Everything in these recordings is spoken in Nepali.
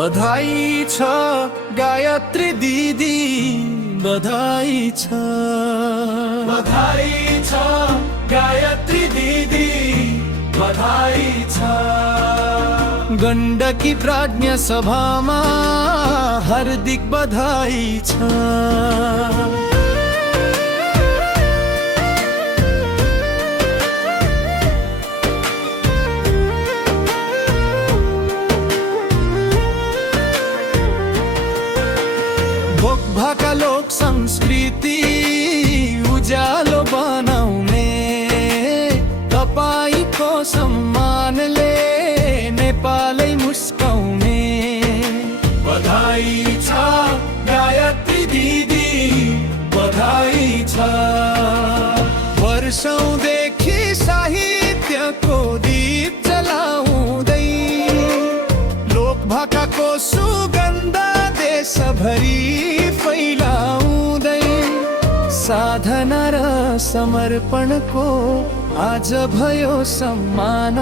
बधाई छ गायत्री दिदी, बधाई छ। बधाई छ गायत्री दिदी, बधाई छ। गण्डकी प्राज्ञ सभामा हार्दिक बधाई छ। भोकभाका लोक संस्कृति उज्यालो बनाउने तपाईको सम्मानले नेपालै मुस्काउने। बधाई छ गायत्री दिदी, बधाई छ। वर्षौंदेखि साहित्यको दीप जलाउँदै लोकभाकाको सुगन्ध देशभरि फैलाउँदै साधना र समर्पणको आज भयो सम्मान।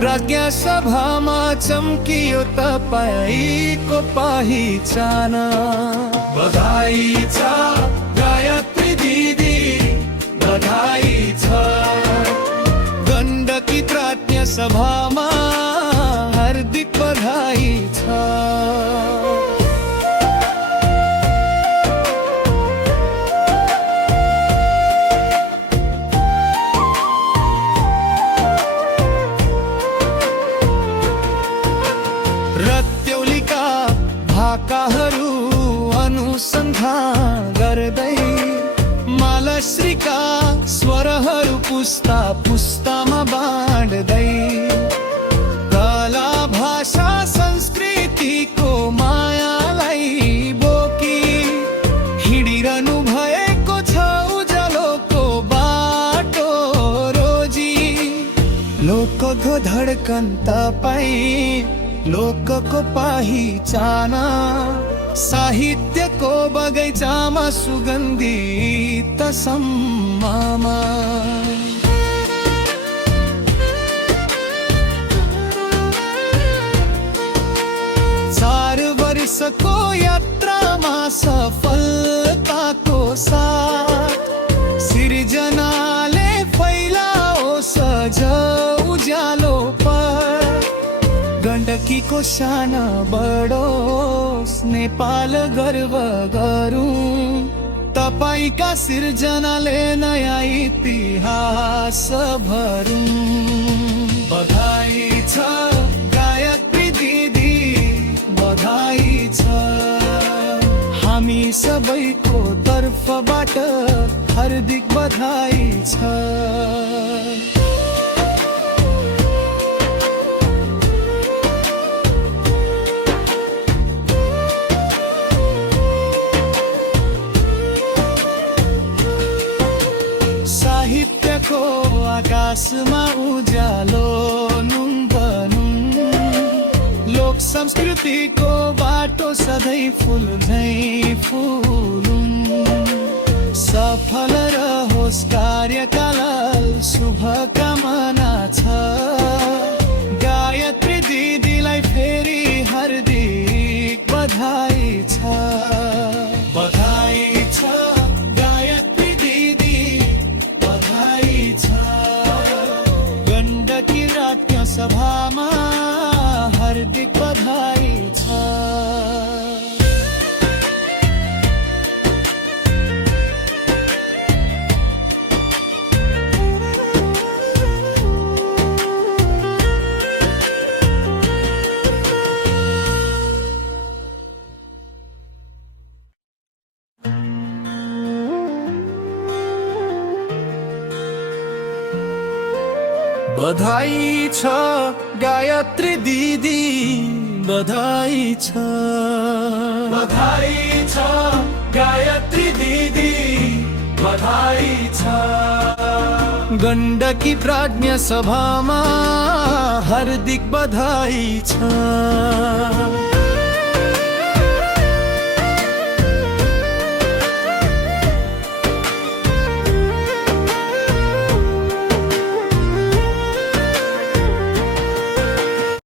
प्रज्ञा सभामा चम्कियो तपाईको पहिचान। बधाई छ गायत्री दिदी, बधाई छ। गण्डकी प्राज्ञ सभामा हार्दिक बधाई छ। रत्यौलीका भाकाहरू अनुसन्धान गर्दै मालश्रीका स्वरहरू पुस्ता पुस्तामा बाँड्दै कला भाषा संस्कृतिको मायालाई बोकी हिँडिरहनु भएको छ उज्यालोको बाटो रोजी। लोकको धड्कन तपाईँ, लोकको पहिचान। साहित्यको बगैँचामा सुगन्धित सम्मानमा। 4 वर्षको यात्रामा सफलताको साथ सिर्जनाले फैलाओस् अझ उज्यालो पर। गण्डकीको शान बढोस्, नेपाल गर्व गरौँ। तपाईका सिर्जनाले नयाँ इतिहास भरौँ। बधाई छ गायत्री दिदी, बधाई छ। हामी सबैको तर्फबाट हार्दिक बधाई छ। साहित्यको आकाशमा उज्यालो लोक संस्कृतिको बाटो सधैँ फुल झैँ फुलुन्। सफल रहोस् कार्यकाल, शुभकामना छ। गायत्री दिदीलाई फेरि हार्दिक बधाई छ। बधाई छ गायत्री दिदी, बधाई छ। गण्डकी प्राज्ञ सभामा हार्दिक बधाई छ। बधाई छ गायत्री दिदी, बधाई छ। बधाई छ गायत्री दिदी, बधाई छ। गण्डकी प्राज्ञ सभामा हार्दिक बधाई छ।